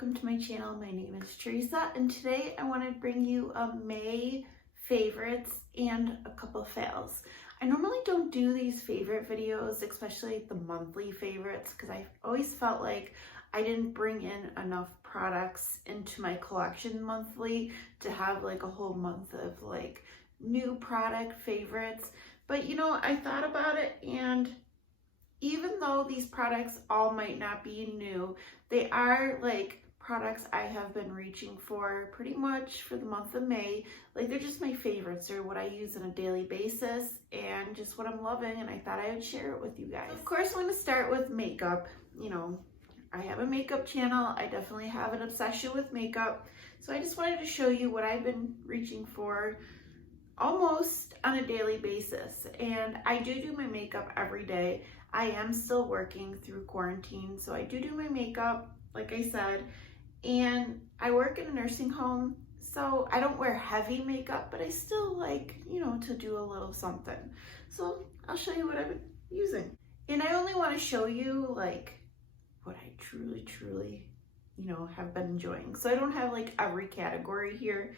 welcome to my channel. My name is Teresa and today I want to bring you a May favorites and a couple fails. I normally don't do these favorite videos, especially the monthly favorites, because I always felt like I didn't bring in enough products into my collection monthly to have like a whole month of like new product favorites. But you know, I thought about it, and even though these products all might not be new, they are like products I have been reaching for pretty much for the month of May. Like, they're just my favorites. They're what I use on a daily basis and just what I'm loving, and I thought I would share it with you guys. Of course, I'm going to start with makeup. You know, I have a makeup channel. I definitely have an obsession with makeup. So I just wanted to show you what I've been reaching for almost on a daily basis. And I do my makeup every day. I am still working through quarantine, so I do my makeup, like I said, and I work in a nursing home, so I don't wear heavy makeup, but I still like, you know, to do a little something. So I'll show you what I've been using. And I only want to show you like what I truly, you know, have been enjoying. So I don't have like every category here,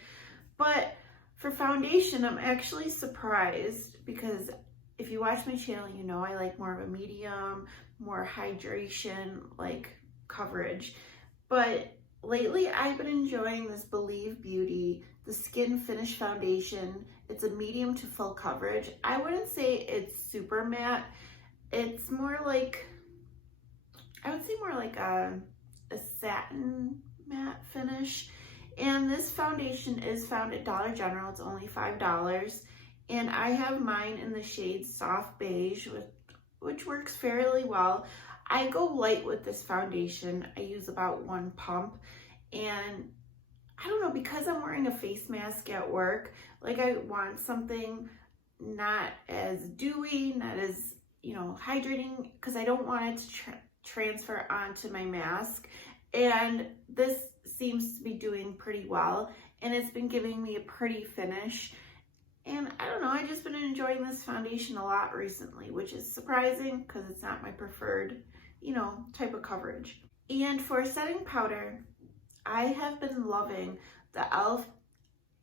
but for foundation, I'm actually surprised because if you watch my channel, you know I like more of a medium, more hydration, like coverage. But lately I've been enjoying this Believe Beauty, the Skin Finish Foundation. It's a medium to full coverage. I wouldn't say it's super matte. It's more like, I would say more like a satin matte finish. And this foundation is found at Dollar General. It's only $5. And I have mine in the shade Soft Beige, which works fairly well. I go light with this foundation. I use about one pump. And I don't know, because I'm wearing a face mask at work, like I want something not as dewy, not as, you know, hydrating, because I don't want it to transfer onto my mask. And this seems to be doing pretty well, and it's been giving me a pretty finish. And I don't know, I've just been enjoying this foundation a lot recently, which is surprising because it's not my preferred, you know, type of coverage. And for setting powder, I have been loving the e.l.f.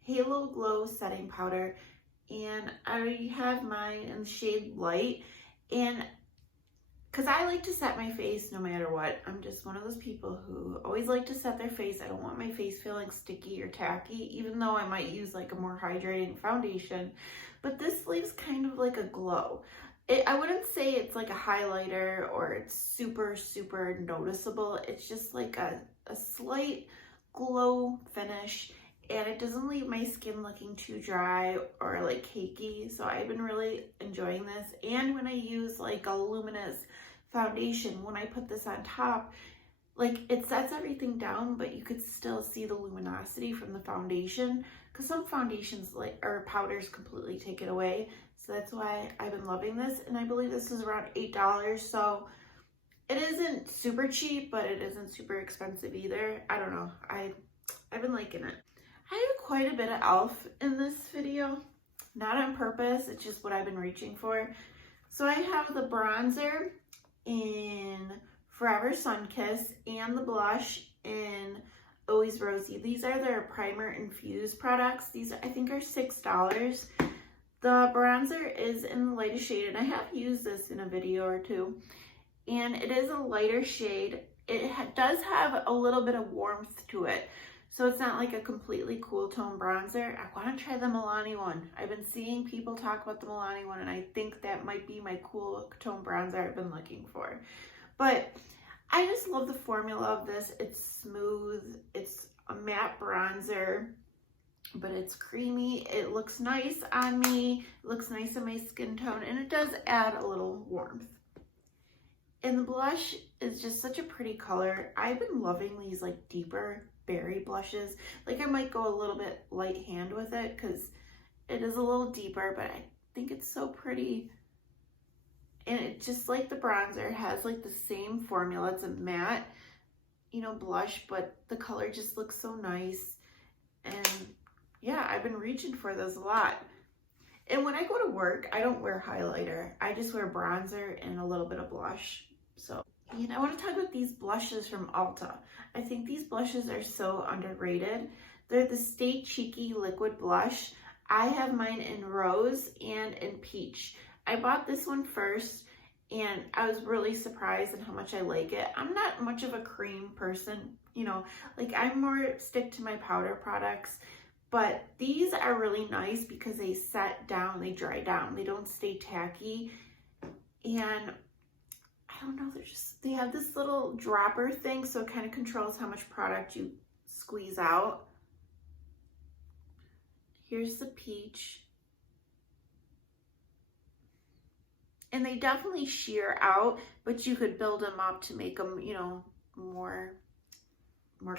Halo Glow setting powder, and I have mine in the shade Light. And because I like to set my face no matter what. I'm just one of those people who always like to set their face. I don't want my face feeling sticky or tacky, even though I might use like a more hydrating foundation. But this leaves kind of like a glow. I wouldn't say it's like a highlighter or it's super noticeable. It's just like a slight glow finish, and it doesn't leave my skin looking too dry or like cakey. So I've been really enjoying this. And when I use like a luminous foundation, when I put this on top, like it sets everything down, but you could still see the luminosity from the foundation, because some foundations like or powders completely take it away. So that's why I've been loving this. And I believe this is around $8. So it isn't super cheap, but it isn't super expensive either. I don't know. I've been liking it. I have quite a bit of e.l.f. in this video, not on purpose, it's just what I've been reaching for. So I have the bronzer in Forever Sunkiss and the blush in Always Rosy. These are their primer infused products. These I think are $6. The bronzer is in the lightest shade, and I have used this in a video or two, and it is a lighter shade. It does have a little bit of warmth to it. So it's not like a completely cool tone bronzer. I want to try the Milani one. I've been seeing people talk about the Milani one, and I think that might be my cool tone bronzer I've been looking for. But I just love the formula of this. It's smooth. It's a matte bronzer, but it's creamy. It looks nice on me. It looks nice on my skin tone, and it does add a little warmth. And the blush is just such a pretty color. I've been loving these like deeper berry blushes. Like I might go a little bit light hand with it because it is a little deeper, but I think it's so pretty. And it just like the bronzer has like the same formula. It's a matte, you know, blush, but the color just looks so nice. And yeah, I've been reaching for those a lot. And when I go to work, I don't wear highlighter. I just wear bronzer and a little bit of blush. So And I want to talk about these blushes from Ulta. I think these blushes are so underrated. They're the Stay Cheeky Liquid Blush. I have mine in Rose and in Peach. I bought this one first and I was really surprised at how much I like it. I'm not much of a cream person, you know, like I'm more stick to my powder products, but these are really nice because they set down, they dry down, they don't stay tacky. And I don't know, they have this little dropper thing, so it kind of controls how much product you squeeze out. Here's the Peach. And they definitely sheer out, but you could build them up to make them, you know, more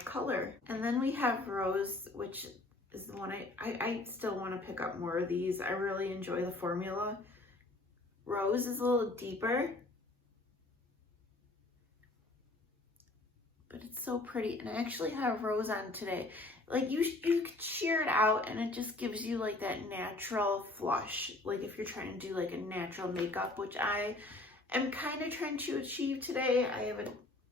color. And then we have Rose, which is the one I still want to pick up more of these. I really enjoy the formula. Rose is a little deeper, but it's so pretty. And I actually have Rose on today. Like you could sheer it out and it just gives you like that natural flush. Like if you're trying to do like a natural makeup, which I am kind of trying to achieve today.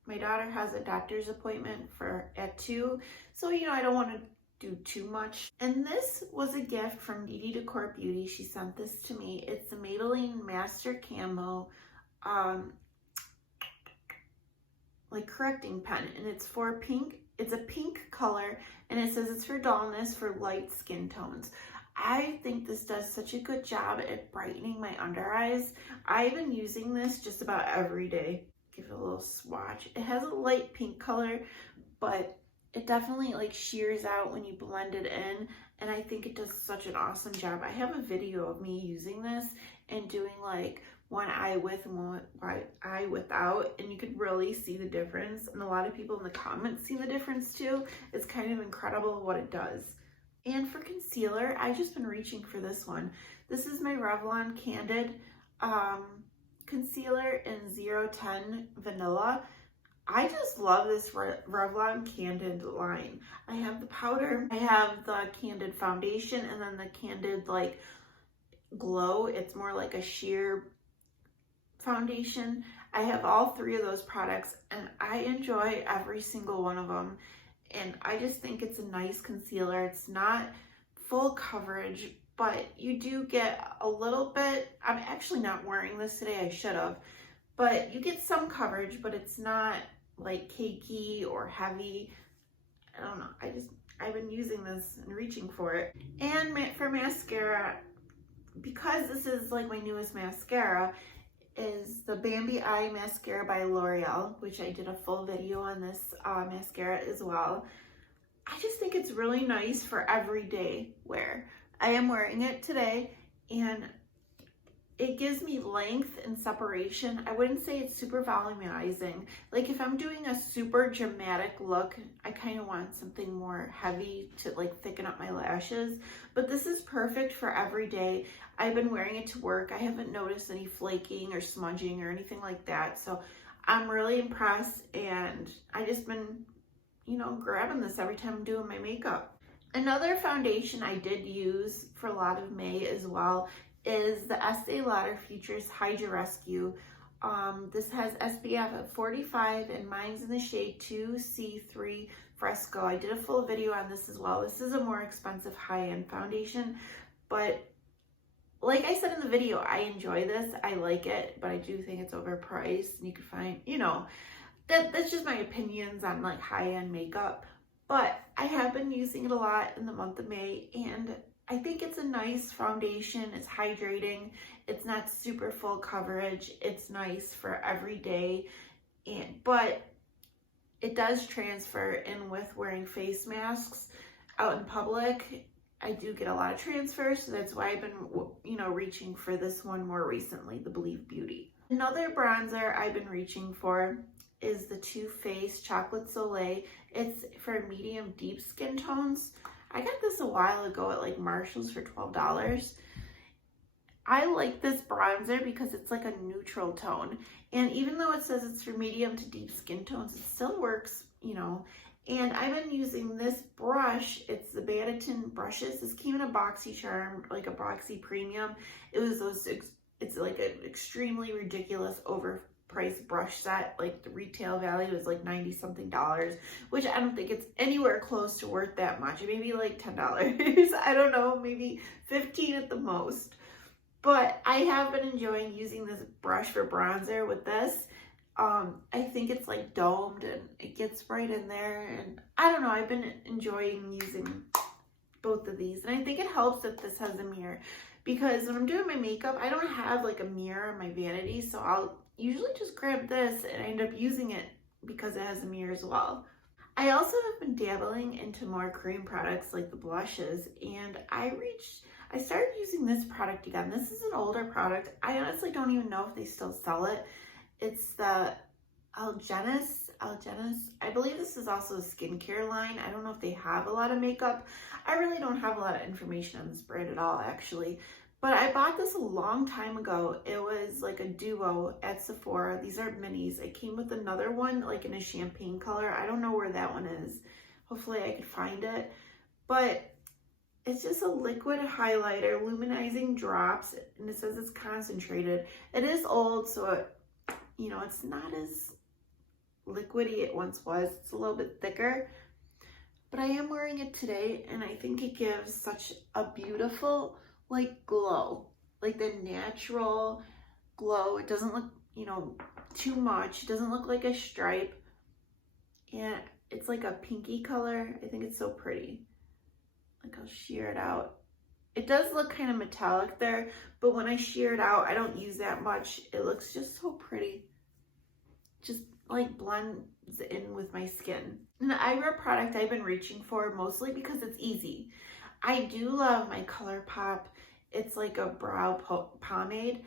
My daughter has a doctor's appointment at 2. So, you know, I don't want to do too much. And this was a gift from Didi Decor Beauty. She sent this to me. It's the Maybelline Master Camo like correcting pen, and it's for pink. It's a pink color, and it says it's for dullness for light skin tones. I think this does such a good job at brightening my under eyes. I've been using this just about every day. Give it a little swatch. It has a light pink color, but it definitely like sheers out when you blend it in, and I think it does such an awesome job. I have a video of me using this and doing like one eye with and one eye without, and you could really see the difference. And a lot of people in the comments see the difference too. It's kind of incredible what it does. And for concealer, I've just been reaching for this one. This is my Revlon Candid concealer in 010 Vanilla. I just love this Revlon Candid line. I have the powder, I have the Candid foundation, and then the Candid like glow. It's more like a sheer foundation. I have all 3 of those products and I enjoy every single one of them. And I just think it's a nice concealer. It's not full coverage, but you do get a little bit. I'm actually not wearing this today. I should have. But you get some coverage, but it's not like cakey or heavy. I don't know. I've been using this and reaching for it. And for mascara, because this is like my newest mascara, is the Bambi Eye Mascara by L'Oreal, which I did a full video on this mascara as well. I just think it's really nice for everyday wear. I am wearing it today, and it gives me length and separation. I wouldn't say it's super volumizing. Like if I'm doing a super dramatic look, I kind of want something more heavy to like thicken up my lashes. But this is perfect for every day. I've been wearing it to work. I haven't noticed any flaking or smudging or anything like that. So I'm really impressed, and I just been, you know, grabbing this every time I'm doing my makeup. Another foundation I did use for a lot of May as well is the Estee Lauder Futures Hydra Rescue. This has SPF at 45 and mine's in the shade 2C3 Fresco. I did a full video on this as well. This is a more expensive high-end foundation, but like I said in the video, I enjoy this. I like it, but I do think it's overpriced, and you can find, you know, that's just my opinions on like high-end makeup. But I have been using it a lot in the month of May, and I think it's a nice foundation. It's hydrating. It's not super full coverage. It's nice for every day, but it does transfer in with wearing face masks out in public. I do get a lot of transfers, so that's why I've been, you know, reaching for this one more recently, the Believe Beauty. Another bronzer I've been reaching for is the Too Faced Chocolate Soleil. It's for medium deep skin tones. I got this a while ago at like Marshall's for $12. I like this bronzer because it's like a neutral tone. And even though it says it's for medium to deep skin tones, it still works, you know. And I've been using this brush. It's the Banneton brushes. This came in a BoxyCharm, like a Boxy Premium. It was those, it's like an extremely ridiculous price brush set. Like the retail value is like 90 something dollars, which I don't think it's anywhere close to worth that much. Maybe like $10. I don't know, maybe 15 at the most. But I have been enjoying using this brush for bronzer with this. I think it's like domed and it gets right in there, and I don't know, I've been enjoying using both of these, and I think it helps that this has a mirror, because when I'm doing my makeup, I don't have like a mirror in my vanity, so I'll usually just grab this and I end up using it because it has a mirror as well. I also have been dabbling into more cream products like the blushes, and I started using this product again. This is an older product. I honestly don't even know if they still sell it. It's the Algenus. I believe this is also a skincare line. I don't know if they have a lot of makeup. I really don't have a lot of information on this brand at all, actually. But I bought this a long time ago. It was like a duo at Sephora. These are minis. It came with another one, like in a champagne color. I don't know where that one is. Hopefully I could find it. But it's just a liquid highlighter, luminizing drops, and it says it's concentrated. It is old, so it, it's not as liquidy it once was. It's a little bit thicker, but I am wearing it today, and I think it gives such a beautiful like glow, like the natural glow. It doesn't look, too much. It doesn't look like a stripe, and it's like a pinky color. I think it's so pretty. Like, I'll sheer it out. It does look kind of metallic there, but when I shear it out, I don't use that much. It looks just so pretty. Just like blends in with my skin. And the eyebrow product I've been reaching for mostly because it's easy. I do love my ColourPop. It's like a brow pomade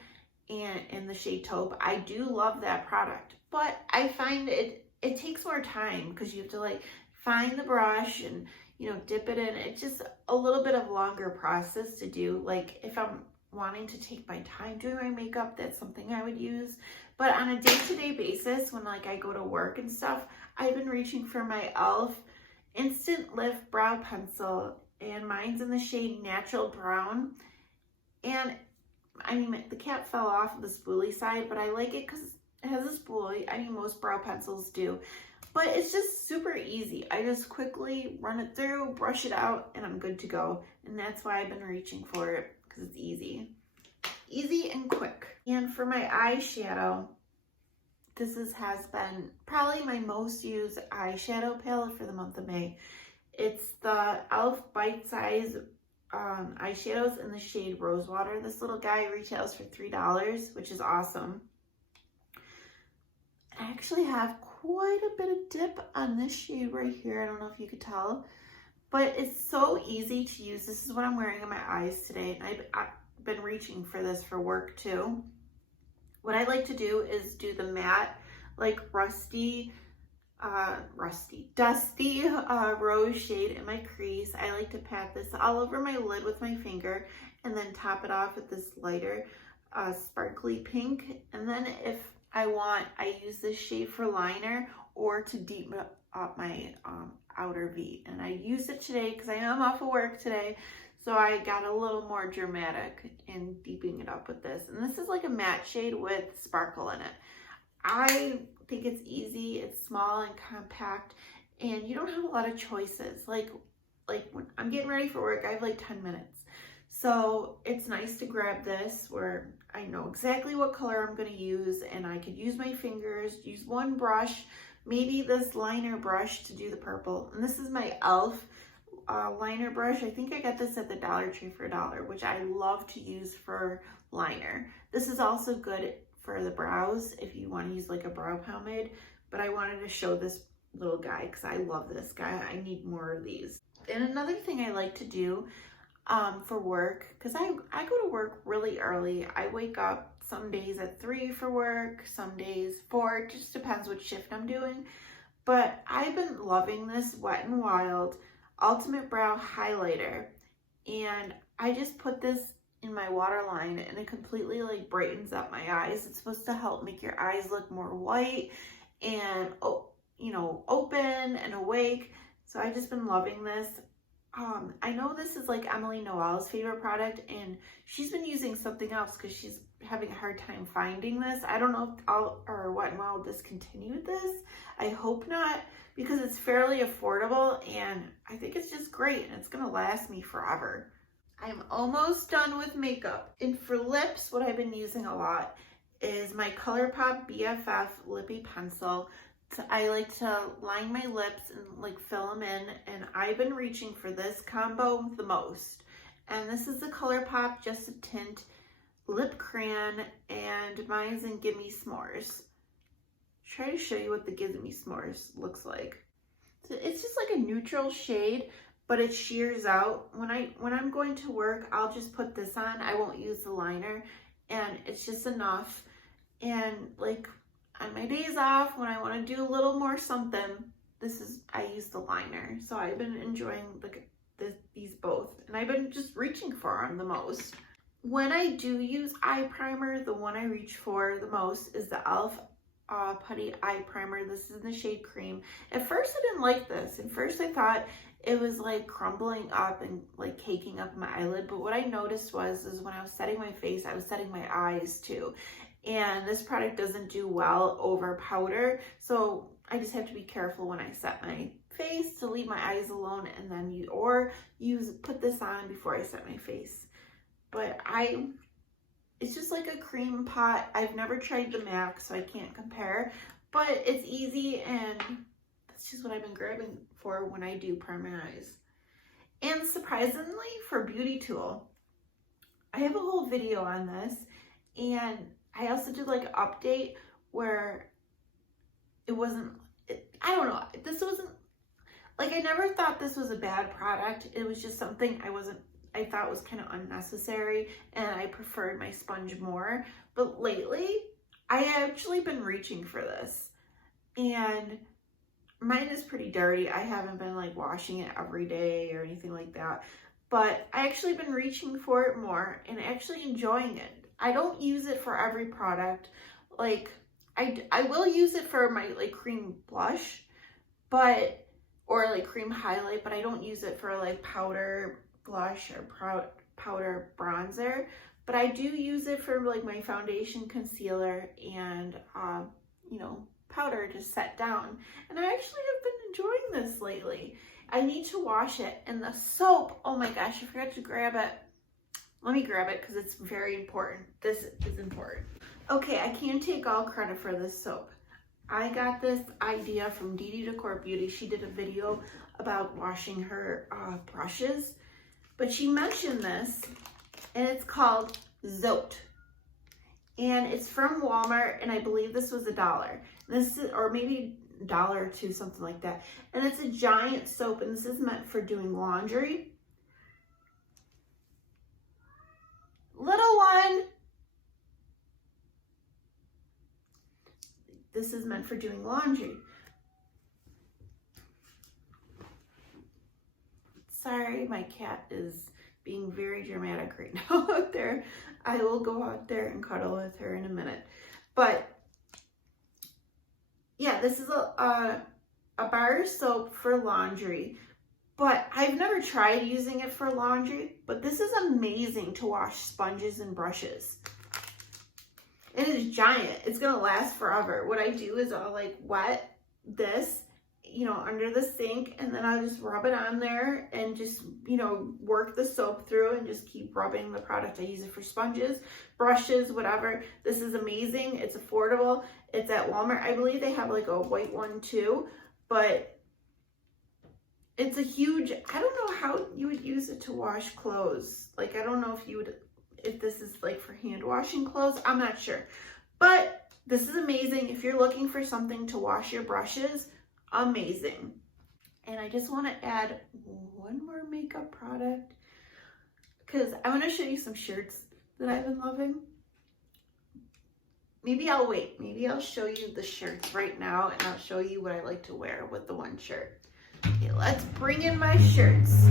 and in the shade taupe. I do love that product, but I find it takes more time because you have to like find the brush and dip it in. It's just a little bit of longer process to do. Like if I'm wanting to take my time doing my makeup, that's something I would use. But on a day-to-day basis, when like I go to work and stuff, I've been reaching for my e.l.f. Instant Lift Brow Pencil, and mine's in the shade Natural Brown. And I mean, the cap fell off of the spoolie side, but I like it because it has a spoolie. I mean, most brow pencils do. But it's just super easy. I just quickly run it through, brush it out, and I'm good to go. And that's why I've been reaching for it, because it's easy. Easy and quick. And for my eyeshadow, this has been probably my most used eyeshadow palette for the month of May. It's the e.l.f. Bite Size eyeshadows in the shade Rosewater. This little guy retails for $3, which is awesome. I actually have quite a bit of dip on this shade right here. I don't know if you could tell, but it's so easy to use. This is what I'm wearing on my eyes today, and I've been reaching for this for work too. What I like to do is do the matte, like dusty rose shade in my crease. I like to pat this all over my lid with my finger and then top it off with this lighter sparkly pink. And then if I want, I use this shade for liner or to deepen up my outer V. And I used it today because I am off of work today. So I got a little more dramatic in deepening it up with this. And this is like a matte shade with sparkle in it. I think it's easy, it's small and compact, and you don't have a lot of choices. Like when I'm getting ready for work, I have like 10 minutes. So it's nice to grab this where I know exactly what color I'm going to use, and I could use my fingers, use one brush, maybe this liner brush to do the purple. And this is my e.l.f. Liner brush. I think I got this at the Dollar Tree for $1, which I love to use for liner. This is also good for the brows if you want to use like a brow pomade, but I wanted to show this little guy because I love this guy. I need more of these. And another thing I like to do for work, because I go to work really early. I wake up some days at 3 for work, some days 4. It just depends what shift I'm doing. But I've been loving this Wet n Wild Ultimate Brow Highlighter, and I just put this in my waterline and it completely like brightens up my eyes. It's supposed to help make your eyes look more white and open and awake. So I've just been loving this. I know this is like Emily Noel's favorite product, and she's been using something else because she's having a hard time finding this. I don't know if Wet n Wild discontinued this. I hope not, because it's fairly affordable and I think it's just great and it's gonna last me forever. I'm almost done with makeup. And for lips, what I've been using a lot is my ColourPop BFF Lippy Pencil. So I like to line my lips and like fill them in, and I've been reaching for this combo the most. And this is the ColourPop Just a Tint Lip Crayon, and mine's in Gimme S'mores. Try to show you what the Gimme S'mores looks like. So it's just like a neutral shade, but it shears out. When I'm going to work, I'll just put this on. I won't use the liner, and it's just enough. And like on my days off, when I want to do a little more something, I use the liner. So I've been enjoying these both, and I've been just reaching for them the most. When I do use eye primer, the one I reach for the most is the e.l.f. Putty Eye Primer. This is in the shade Cream. At first I didn't like this. At first I thought it was like crumbling up and like caking up my eyelid, but what I noticed is when I was setting my face, I was setting my eyes too. And this product doesn't do well over powder, so I just have to be careful when I set my face to leave my eyes alone, and then put this on before I set my face. But it's just like a cream pot. I've never tried the MAC, so I can't compare, but it's easy, and that's just what I've been grabbing for when I do prime my eyes. And surprisingly, for Beauty Tool, I have a whole video on this, and I also did like an update where I don't know, I never thought this was a bad product. It was just something I thought was kind of unnecessary, and I preferred my sponge more. But lately, I actually been reaching for this, and mine is pretty dirty. I haven't been like washing it every day or anything like that, but I actually been reaching for it more and actually enjoying it. I don't use it for every product. Like I will use it for my like cream blush, or like cream highlight, but I don't use it for like powder blush or powder bronzer. But I do use it for like my foundation, concealer, and powder to set down. And I actually have been enjoying this lately. I need to wash it. And the soap, oh my gosh, I forgot to grab it. Let me grab it because it's very important. This is important. Okay, I can't take all credit for this soap. I got this idea from Dee Decor Beauty. She did a video about washing her brushes, but she mentioned this, and it's called Zote. And it's from Walmart, and I believe this was $1. Or maybe $1 or $2, something like that. And it's a giant soap, and this is meant for doing laundry. Little one. This is meant for doing laundry. Sorry, my cat is being very dramatic right now out there. I will go out there and cuddle with her in a minute. But yeah, this is a bar soap for laundry. But I've never tried using it for laundry, but this is amazing to wash sponges and brushes. It is giant. It's gonna last forever. What I do is I'll like wet this, under the sink, and then I'll just rub it on there and just, work the soap through and just keep rubbing the product. I use it for sponges, brushes, whatever. This is amazing. It's affordable. It's at Walmart. I believe they have like a white one too, but it's a huge, I don't know how you would use it to wash clothes. Like, I don't know if this is like for hand washing clothes. I'm not sure, but this is amazing. If you're looking for something to wash your brushes, amazing. And I just want to add one more makeup product because I want to show you some shirts that I've been loving. Maybe I'll wait. Maybe I'll show you the shirts right now, and I'll show you what I like to wear with the one shirt. Okay, let's bring in my shirts.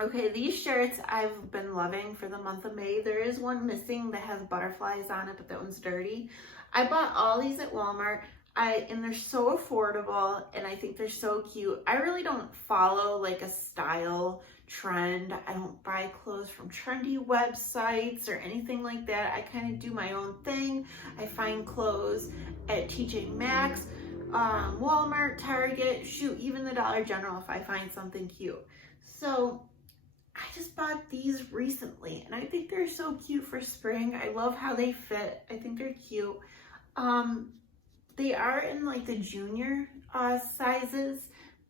Okay, these shirts I've been loving for the month of May. There is one missing that has butterflies on it, but that one's dirty. I bought all these at Walmart. And they're so affordable, and I think they're so cute. I really don't follow like a style trend. I don't buy clothes from trendy websites or anything like that. I kind of do my own thing. I find clothes at TJ Maxx, Walmart, Target, shoot, even the Dollar General if I find something cute. So I just bought these recently, and I think they're so cute for spring. I love how they fit. I think they're cute. They are in like the junior sizes,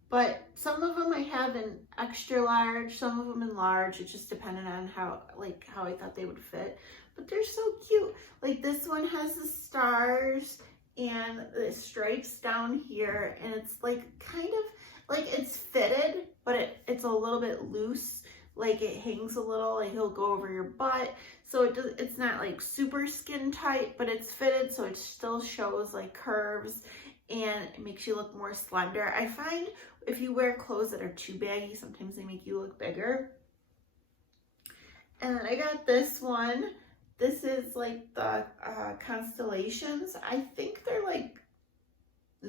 but some of them I have in extra large, some of them in large. It just depended on how I thought they would fit. But they're so cute. Like this one has the stars and the stripes down here, and it's like kind of like it's fitted, but it's a little bit loose. Like it hangs a little, like it'll go over your butt. So it's not like super skin tight, but it's fitted so it still shows like curves and it makes you look more slender. I find if you wear clothes that are too baggy, sometimes they make you look bigger. And I got this one. This is like the constellations. I think they're like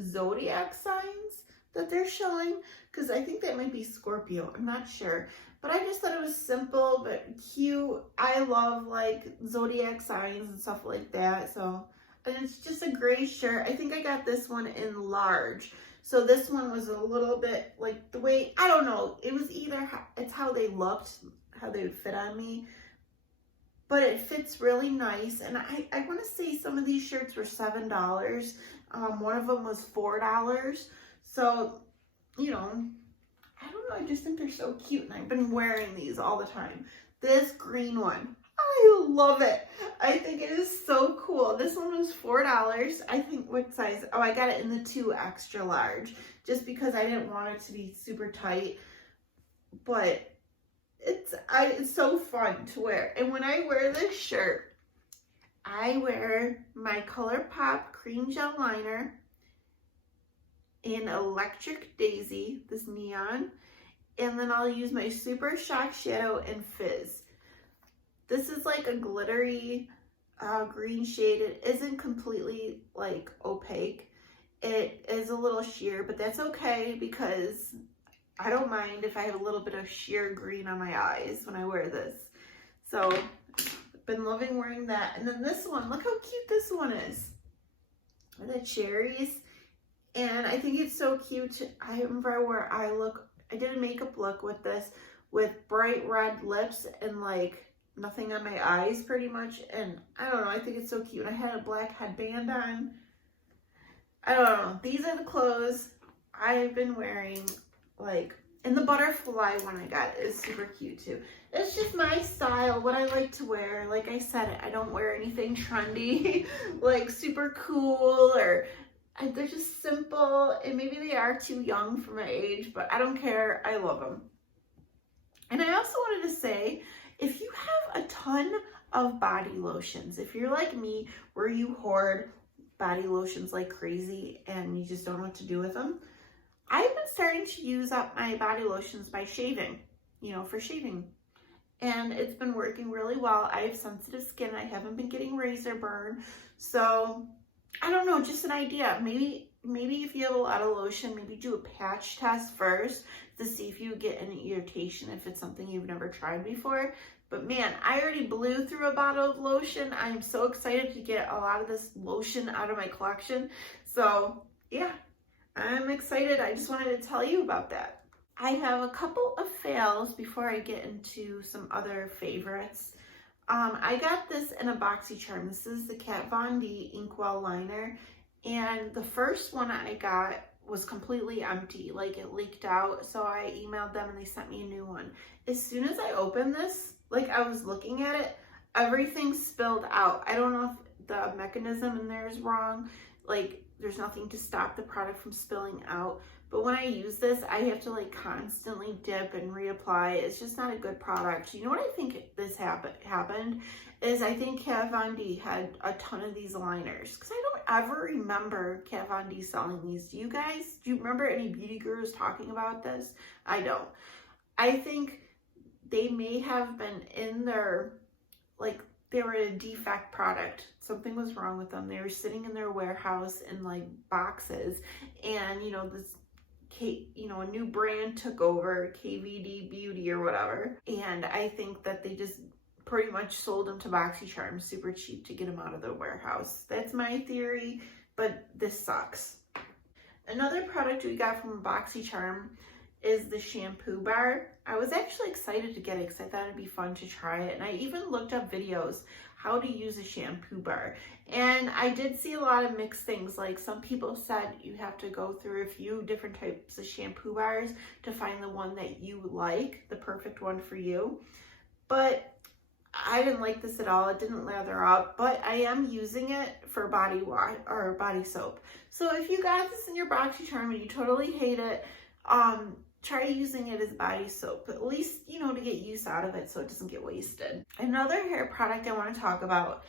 zodiac signs that they're showing, because I think that might be Scorpio. I'm not sure. But I just thought it was simple but cute. I love like zodiac signs and stuff like that. So, and it's just a gray shirt. I think I got this one in large. So this one was a little bit like the way, I don't know. It was either, it's how they looked, how they would fit on me. But it fits really nice. And I want to say some of these shirts were $7. One of them was $4. So, you know, I don't know, I just think they're so cute, and I've been wearing these all the time. This green one, I love it. I think it is so cool. This one was $4. I think, what size? Oh, I got it in the 2 extra large, just because I didn't want it to be super tight. But it's so fun to wear. And when I wear this shirt, I wear my ColourPop cream gel liner in Electric Daisy, this neon, and then I'll use my Super Shock Shadow in Fizz. This is like a glittery green shade. It isn't completely like opaque. It is a little sheer, but that's okay because I don't mind if I have a little bit of sheer green on my eyes when I wear this. So I've been loving wearing that. And then this one, look how cute this one is. The cherries. And I think it's so cute. I remember where I did a makeup look with this with bright red lips and like nothing on my eyes pretty much. And I don't know, I think it's so cute. I had a black headband on. I don't know. These are the clothes I've been wearing, like, and the butterfly one I got is super cute too. It's just my style, what I like to wear. Like I said, I don't wear anything trendy, like super cool, or they're just simple, and maybe they are too young for my age, but I don't care. I love them. And I also wanted to say, if you have a ton of body lotions, if you're like me, where you hoard body lotions like crazy and you just don't know what to do with them, I've been starting to use up my body lotions by shaving, you know, for shaving. And it's been working really well. I have sensitive skin. I haven't been getting razor burn. So I don't know, just an idea. Maybe if you have a lot of lotion, maybe do a patch test first to see if you get any irritation, if it's something you've never tried before. But man, I already blew through a bottle of lotion. I am so excited to get a lot of this lotion out of my collection. So yeah, I'm excited. I just wanted to tell you about that. I have a couple of fails before I get into some other favorites. I got this in a BoxyCharm. This is the Kat Von D Inkwell liner. And the first one I got was completely empty. Like it leaked out. So I emailed them and they sent me a new one. As soon as I opened this, like I was looking at it, everything spilled out. I don't know if the mechanism in there is wrong. Like there's nothing to stop the product from spilling out. But when I use this, I have to like constantly dip and reapply. It's just not a good product. You know what I think this happened is I think Kat Von D had a ton of these liners, because I don't ever remember Kat Von D selling these. Do you guys? Do you remember any beauty gurus talking about this? I don't. I think they may have been in their, like they were a defect product. Something was wrong with them. They were sitting in their warehouse in like boxes, and a new brand took over, KVD Beauty or whatever. And I think that they just pretty much sold them to BoxyCharm super cheap to get them out of the warehouse. That's my theory, but this sucks. Another product we got from BoxyCharm is the shampoo bar. I was actually excited to get it because I thought it'd be fun to try it. And I even looked up videos how to use a shampoo bar. And I did see a lot of mixed things. Like some people said you have to go through a few different types of shampoo bars to find the one that you like, the perfect one for you. But I didn't like this at all. It didn't lather up, but I am using it for body wash or body soap. So if you got this in your BoxyCharm and you totally hate it, try using it as body soap, at least, to get use out of it so it doesn't get wasted. Another hair product I want to talk about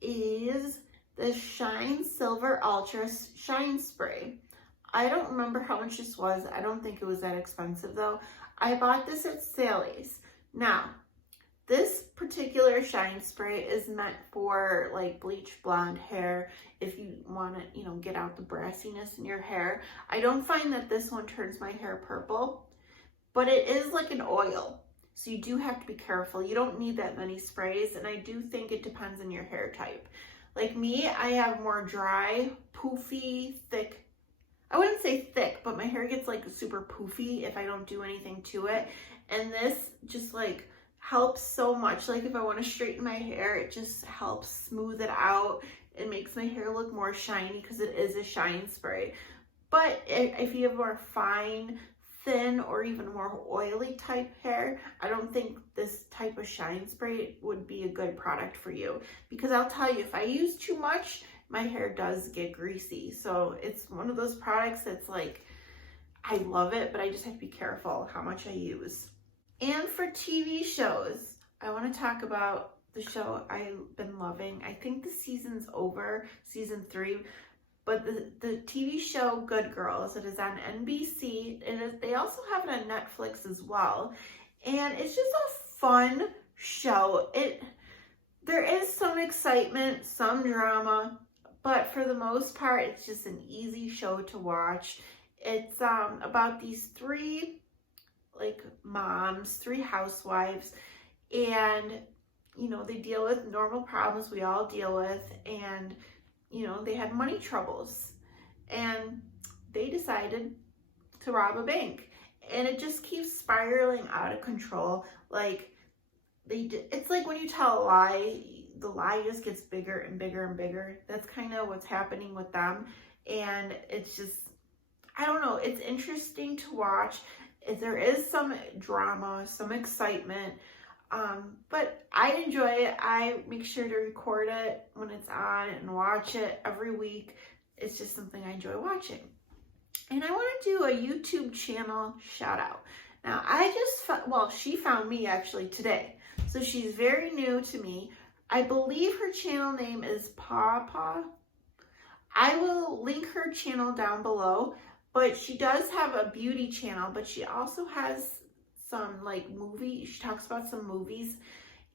is the Shine Silver Ultra Shine Spray. I don't remember how much this was. I don't think it was that expensive though. I bought this at Sally's. Now, this particular shine spray is meant for like bleach blonde hair if you want to, get out the brassiness in your hair. I don't find that this one turns my hair purple, but it is like an oil. So you do have to be careful. You don't need that many sprays, and I do think it depends on your hair type. Like me, I have more dry, poofy, thick. I wouldn't say thick, but my hair gets like super poofy if I don't do anything to it. And this just like helps so much. Like if I want to straighten my hair, it just helps smooth it out. It makes my hair look more shiny because it is a shine spray. But if you have more fine, thin, or even more oily type hair, I don't think this type of shine spray would be a good product for you. Because I'll tell you, if I use too much, my hair does get greasy. So it's one of those products that's like, I love it, but I just have to be careful how much I use. And for TV shows, I want to talk about the show I've been loving. I think the season's over, season 3, but the TV show Good Girls, it is on NBC, and they also have it on Netflix as well. And it's just a fun show. There is some excitement, some drama, but for the most part, it's just an easy show to watch. It's about these 3 moms, 3 housewives, and they deal with normal problems we all deal with, and they had money troubles, and they decided to rob a bank, and it just keeps spiraling out of control. It's like when you tell a lie, the lie just gets bigger and bigger and bigger. That's kind of what's happening with them, and it's just, I don't know, it's interesting to watch. There is some drama, some excitement, but I enjoy it. I make sure to record it when it's on and watch it every week. It's just something I enjoy watching. And I want to do a YouTube channel shout out. Now, she found me actually today. So she's very new to me. I believe her channel name is PauPau. I will link her channel down below. But she does have a beauty channel, but she also has some movies. She talks about some movies.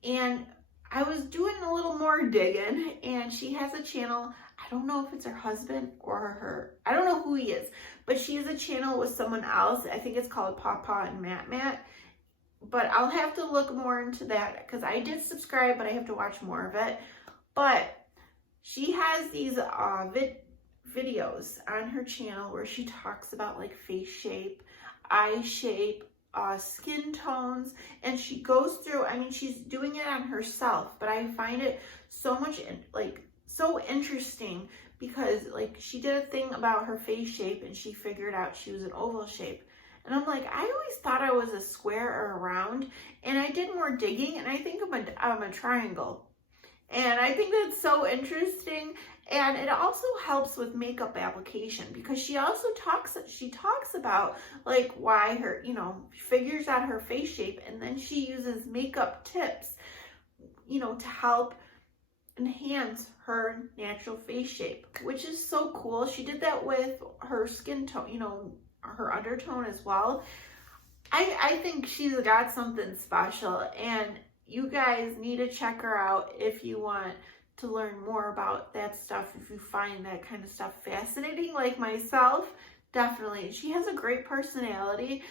And I was doing a little more digging, and she has a channel. I don't know if it's her husband or her. I don't know who he is, but she has a channel with someone else. I think it's called PauPau and Matt. But I'll have to look more into that because I did subscribe, but I have to watch more of it. But she has these videos on her channel where she talks about face shape, eye shape, skin tones, and she goes through, she's doing it on herself, but I find it so much so interesting because she did a thing about her face shape and she figured out she was an oval shape. And I'm like, I always thought I was a square or a round, and I did more digging and I think I'm a triangle. And I think that's so interesting. And it also helps with makeup application because she talks about why her, figures out her face shape, and then she uses makeup tips, to help enhance her natural face shape, which is so cool. She did that with her skin tone, her undertone as well. I think she's got something special, and you guys need to check her out if you want to learn more about that stuff. If you find that kind of stuff fascinating, like myself, definitely. She has a great personality.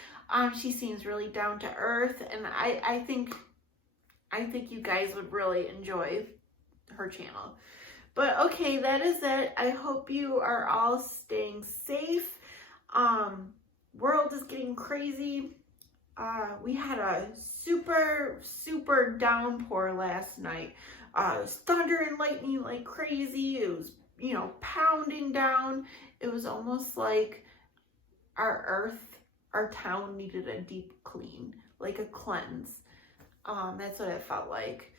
She seems really down to earth, and I think you guys would really enjoy her channel. But okay, that is it. I hope you are all staying safe. World is getting crazy. We had a super downpour last night. It was thunder and lightning like crazy. It was, you know, pounding down. It was almost like our town needed a deep clean, like a cleanse. That's what it felt like.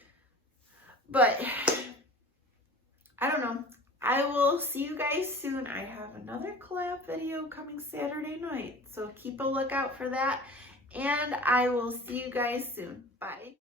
But I don't know. I will see you guys soon. I have another collab video coming Saturday night, so keep a lookout for that. And I will see you guys soon. Bye.